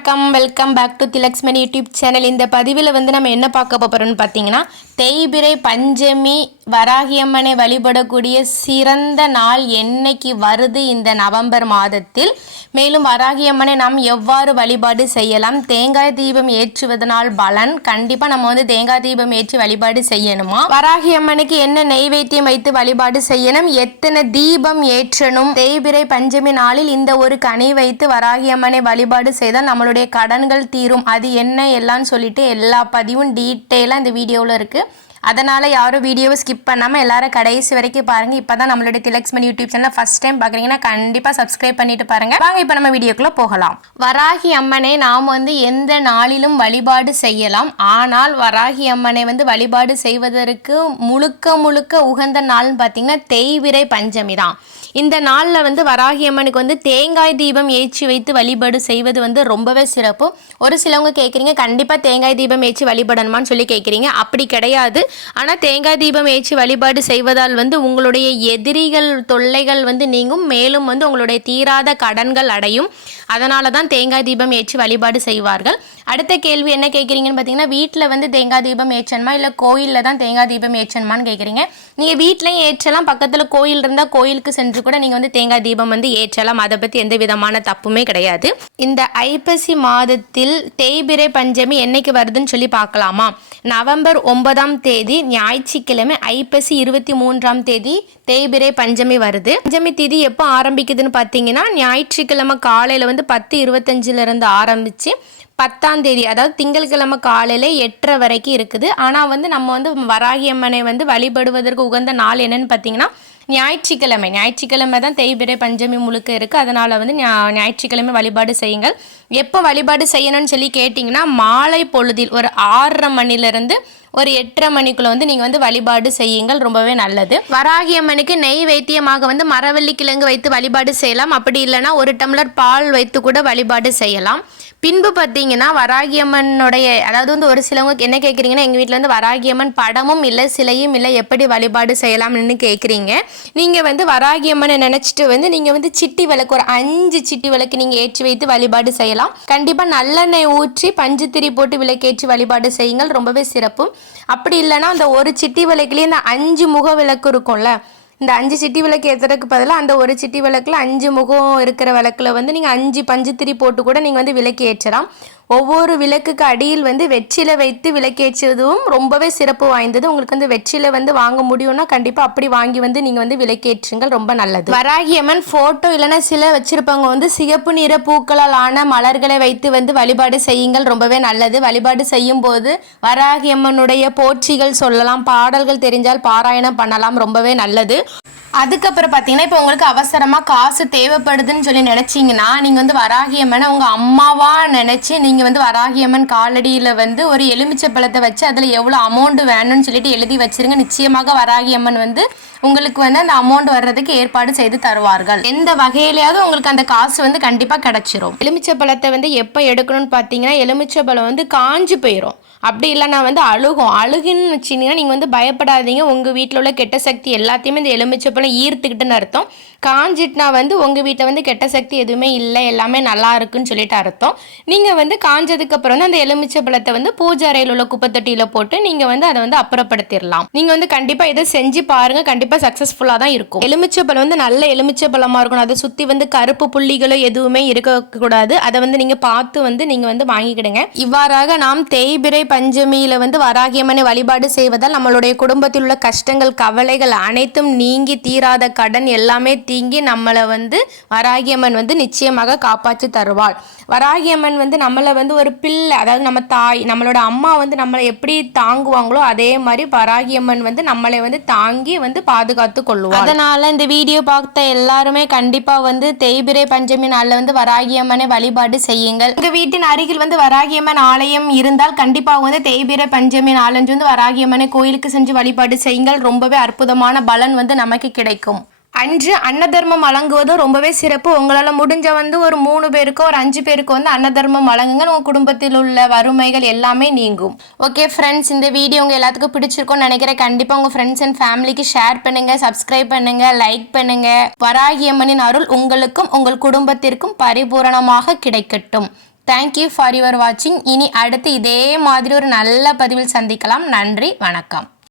வணக்கம், welcome back to Thilaksmani YouTube channel. இந்த பதிவில் வந்து நம்ம என்ன பார்க்க போகிறோம்னு பார்த்தீங்கன்னா, தேய்பிறை பஞ்சமி வராகியம்மனை வழிபடக்கூடிய சிறந்த நாள் என்னைக்கு வருது இந்த நவம்பர் மாதத்தில். மேலும் வராகியம்மனை நாம் எவ்வாறு வழிபாடு செய்யலாம், தேங்காய் தீபம் ஏற்றுவதனால் பலன், கண்டிப்பாக நம்ம வந்து தேங்காய் தீபம் ஏற்றி வழிபாடு செய்யணுமா, வராகியம்மனுக்கு என்ன நெய்வேத்தியம் வைத்து வழிபாடு செய்யணும், எத்தனை தீபம் ஏற்றணும், தேய்பிறை பஞ்சமி நாளில் இந்த ஒரு கனி வைத்து வராகியம்மனை வழிபாடு செய்தால் நம்மளுடைய கடன்கள் தீரும், அது என்ன எல்லாம் சொல்லிட்டு எல்லா பதிவும் டீட்டெயிலாக இந்த வீடியோவில் இருக்குது. அதனால் யாரும் வீடியோவை ஸ்கிப் பண்ணாமல் எல்லாரும் கடைசி வரைக்கும் பாருங்கள். இப்போ தான் நம்மளுடைய Thilaksmani YouTube channel first time பார்க்குறீங்கன்னா கண்டிப்பாக சப்ஸ்கிரைப் பண்ணிட்டு பாருங்கள். வாங்க இப்போ நம்ம வீடியோக்குள்ளே போகலாம். வராகி அம்மனை நாம் வந்து எந்த நாளிலும் வழிபாடு செய்யலாம். ஆனால் வராகி அம்மனை வந்து வழிபாடு செய்வதற்கு முழுக்க உகந்த நாள்னு பார்த்திங்கன்னா தேய்பிறை பஞ்சமி தான். இந்த நாளில் வந்து வராகி அம்மனுக்கு வந்து தேங்காய் தீபம் ஏற்றி வைத்து வழிபாடு செய்வது வந்து ரொம்பவே சிறப்பு. ஒரு சிலவங்க கேட்குறீங்க, கண்டிப்பாக தேங்காய் தீபம் ஏற்றி வழிபடணுமான்னு சொல்லி கேட்குறீங்க. அப்படி கிடையாது. ஆனால் தேங்காய் தீபம் ஏற்றி வழிபாடு செய்வதால் வந்து உங்களுடைய எதிரிகள் தொல்லைகள் வந்து நீங்கும், மேலும் வந்து உங்களுடைய தீராத கடன்கள் அடையும். அதனால தான் தேங்காய் தீபம் ஏற்றி வழிபாடு செய்வார்கள். அடுத்த கேள்வி என்ன கேட்குறீங்கன்னு பார்த்தீங்கன்னா, வீட்டில் வந்து தேங்காய் தீபம் ஏற்றணுமா இல்லை கோயிலில் தான் தேங்காய் தீபம் ஏற்றணுமான்னு கேட்குறீங்க. நீங்கள் வீட்லையும் ஏற்றலாம், பக்கத்தில் கோயில் இருந்தால் கோயிலுக்கு சென்று கூட நீங்கள் வந்து தேங்காய் தீபம் வந்து ஏற்றலாம். அதை பற்றி எந்த விதமான தப்புமே கிடையாது. இந்த ஐப்பசி மாதத்தில் தேய்பிறை பஞ்சமி என்னைக்கு வருதுன்னு சொல்லி பார்க்கலாமா. நவம்பர் 9ஆம் தேதி ஞாயிற்றுக்கிழமை, ஐப்பசி 23ஆம் தேதி தேய்பிறை பஞ்சமி வருது. பஞ்சமி திதி எப்போ ஆரம்பிக்குதுன்னு பார்த்தீங்கன்னா, ஞாயிற்றுக்கிழமை காலையில் வந்து 10:25 ஆரம்பித்து 10ஆம் தேதி அதாவது திங்கட்கிழமை காலையில் 8:30 வரைக்கும் இருக்குது. ஆனால் வந்து நம்ம வந்து வராகி அம்மனை வந்து வழிபடுவதற்கு உகந்த நாள் என்னன்னு பார்த்தீங்கன்னா ஞாயிற்றுக்கிழமை தான் தேய்பிறை பஞ்சமி முழுக்க இருக்குது. அதனால் வந்து ஞாயிற்றுக்கிழமை வழிபாடு செய்யுங்கள். எப்போ வழிபாடு செய்யணும்னு சொல்லி கேட்டிங்கன்னா, மாலை பொழுதில் ஒரு 6:30 மணிலேருந்து ஒரு 8:30 மணிக்குள்ளே வந்து நீங்கள் வந்து வழிபாடு செய்யுங்கள், ரொம்பவே நல்லது. வராகி அம்மனுக்கு நெய் வைத்தியமாக வந்து மரவள்ளி கிழங்கு வைத்து வழிபாடு செய்யலாம். அப்படி இல்லைனா 1 டம்ளர் பால் வைத்து கூட வழிபாடு செய்யலாம். பின்பு பார்த்தீங்கன்னா வராகியம்மனுடைய அதாவது வந்து ஒரு சிலவங்க என்ன கேட்குறீங்கன்னா, எங்கள் வீட்டில் வந்து வராகியம்மன் படமும் இல்லை சிலையும் இல்லை, எப்படி வழிபாடு செய்யலாம்னு கேட்குறீங்க. நீங்கள் வந்து வராகியம்மனை நினச்சிட்டு வந்து நீங்கள் வந்து சிட்டி விளக்கு ஒரு 5 சிட்டி விளக்கு நீங்கள் ஏற்றி வைத்து வழிபாடு செய்யலாம். கண்டிப்பாக நல்லெண்ணெய் ஊற்றி பஞ்சுத்திரி போட்டு விளக்கேற்றி வழிபாடு செய்யுங்கள், ரொம்பவே சிறப்பு. அப்படி இல்லைனா அந்த ஒரு சிட்டி விளக்குலேயே இந்த 5 முக விளக்கு இருக்கும்ல, இந்த 5 சிட்டி விளக்கு ஏற்றுறதுக்கு பதிலாக அந்த ஒரு சிட்டி விளக்கில் 5 முகம் இருக்கிற விளக்கில் வந்து நீங்கள் 5 பஞ்சுத்திரி போட்டு கூட நீங்கள் வந்து விளக்கு ஏற்றலாம். ஒவ்வொரு விளக்குக்கு அடியில் வந்து வெற்றிலை வைத்து விளக்கேற்றுவதும் ரொம்பவே சிறப்பு வாய்ந்தது. உங்களுக்கு வந்து வெற்றிலை வந்து வாங்க முடியும்னா கண்டிப்பாக அப்படி வாங்கி வந்து நீங்கள் வந்து விளக்கேற்றுங்கள், ரொம்ப நல்லது. வராகி அம்மன் ஃபோட்டோ இல்லைனா சிலை வச்சுருப்பவங்க வந்து சிகப்பு நிற பூக்களால் ஆன மலர்களை வைத்து வந்து வழிபாடு செய்யுங்கள், ரொம்பவே நல்லது. வழிபாடு செய்யும் போது வராகி அம்மனுடைய போற்றிகள் சொல்லலாம், பாடல்கள் தெரிஞ்சால் பாராயணம் பண்ணலாம், ரொம்பவே நல்லது. அதுக்கப்புறம் பார்த்தீங்கன்னா, இப்போ உங்களுக்கு அவசரமாக காசு தேவைப்படுதுன்னு சொல்லி நினச்சிங்கன்னா, நீங்கள் வந்து வராகி அம்மனை உங்கள் அம்மாவாக நினச்சி நீங்கள் வந்து வராகி அம்மன் காலடியில் வந்து ஒரு எலுமிச்சை பழத்தை வச்சு அதில் எவ்வளோ அமௌண்ட் வேணும்னு சொல்லிட்டு எழுதி வச்சிருங்க. நிச்சயமாக வராகி அம்மன் வந்து உங்களுக்கு வந்து அந்த அமௌண்ட் வர்றதுக்கு ஏற்பாடு செய்து தருவார்கள். எந்த வகையிலையாவது உங்களுக்கு அந்த காசு வந்து கண்டிப்பாக கிடைச்சிரும். எலுமிச்சை பழத்தை வந்து எப்போ எடுக்கணும்னு பார்த்தீங்கன்னா, எலுமிச்சை பழம் வந்து காஞ்சு போயிடும். அப்படி இல்லைனா வந்து அழுகுன்னு வச்சிங்கன்னா நீங்கள் வந்து பயப்படாதீங்க. உங்கள் வீட்டில் உள்ள கெட்ட சக்தி எல்லாத்தையுமே இந்த எலுமிச்சப்பழம் ஈர்த்துக்கிட்டுன்னு அர்த்தம். காஞ்சிட்டுனா வந்து உங்கள் வீட்டில் வந்து கெட்ட சக்தி எதுவுமே இல்லை, எல்லாமே நல்லா இருக்குன்னு சொல்லிட்டு அர்த்தம். நீங்கள் வந்து காஞ்சதுக்கப்புறம் வந்து அந்த எலுமிச்சப்பழத்தை வந்து பூஜை அறையில் உள்ள குப்பைத்தொட்டியில் போட்டு நீங்கள் வந்து அதை வந்து அப்புறப்படுத்திடலாம். நீங்கள் வந்து கண்டிப்பாக இதை செஞ்சு பாருங்கள், கண்டிப்பாக சக்ஸஸ்ஃபுல்லாக தான் இருக்கும். எலுமிச்சப்பழம் வந்து நல்ல எலுமிச்சப்பழமாக இருக்கணும். அதை சுற்றி வந்து கருப்பு புள்ளிகளோ எதுவுமே இருக்கக்கூடாது. அதை வந்து நீங்கள் பார்த்து வந்து நீங்கள் வந்து வாங்கிக்கிடுங்க. இவ்வாறாக நாம் தேய்பிறை பஞ்சமியில வந்து வராகியம்மனை வழிபாடு செய்வதால் நம்மளுடைய குடும்பத்தில் உள்ள கஷ்டங்கள் கவலைகள் அனைத்தும் நீங்கி, தீராத கடன் எல்லாமே தீங்கி நம்மளை வந்து வராகியம்மன் வந்து நிச்சயமாக காப்பாற்றி தருவாள். வராகியம்மன் வந்து நம்மளை வந்து ஒரு பிள்ளை, அதாவது நம்ம தாய், நம்மளோட அம்மா வந்து நம்மளை எப்படி தாங்குவாங்களோ அதே மாதிரி வராகியம்மன் வந்து நம்மளை வந்து தாங்கி வந்து பாதுகாத்து கொள்ளுவாள். அதனால இந்த வீடியோ பார்த்த எல்லாருமே கண்டிப்பாக வந்து தேய்பிறை பஞ்சமி நாளில் வந்து வராகியம்மனை வழிபாடு செய்யுங்கள். உங்கள் வீட்டின் அருகில் வந்து வராகியம்மன் ஆலயம் இருந்தால் கண்டிப்பாக வந்து தேய்பிறை பஞ்சமி நாளன்று வந்து வராகியம்மனை கோயிலுக்கு சென்று வழிபாடு செய்யுங்கள், ரொம்பவே அற்புதமான பலன் வந்து நமக்கு கிடைக்கும். அன்று அன்னதர்மம் வழங்குவதும் ரொம்பவே சிறப்பு. உங்களால் முடிஞ்ச வந்து ஒரு 3 பேருக்கோ ஒரு 5 பேருக்கோ வந்து அன்னதர்மம் வழங்குங்க, உங்கள் குடும்பத்தில் உள்ள வறுமைகள் எல்லாமே நீங்கும். ஓகே ஃப்ரெண்ட்ஸ், இந்த வீடியோ உங்கள் எல்லாத்துக்கும் பிடிச்சிருக்கும்னு நினைக்கிறேன். கண்டிப்பாக உங்கள் ஃப்ரெண்ட்ஸ் அண்ட் ஃபேமிலிக்கு ஷேர் பண்ணுங்கள், சப்ஸ்கிரைப் பண்ணுங்கள், லைக் பண்ணுங்கள். வராகி அம்மனின் அருள் உங்களுக்கும் உங்கள் குடும்பத்திற்கும் பரிபூரணமாக கிடைக்கட்டும். தேங்க்யூ ஃபார் யுவர் வாட்சிங். இனி அடுத்து இதே மாதிரி ஒரு நல்ல பதிவில் சந்திக்கலாம். நன்றி, வணக்கம்.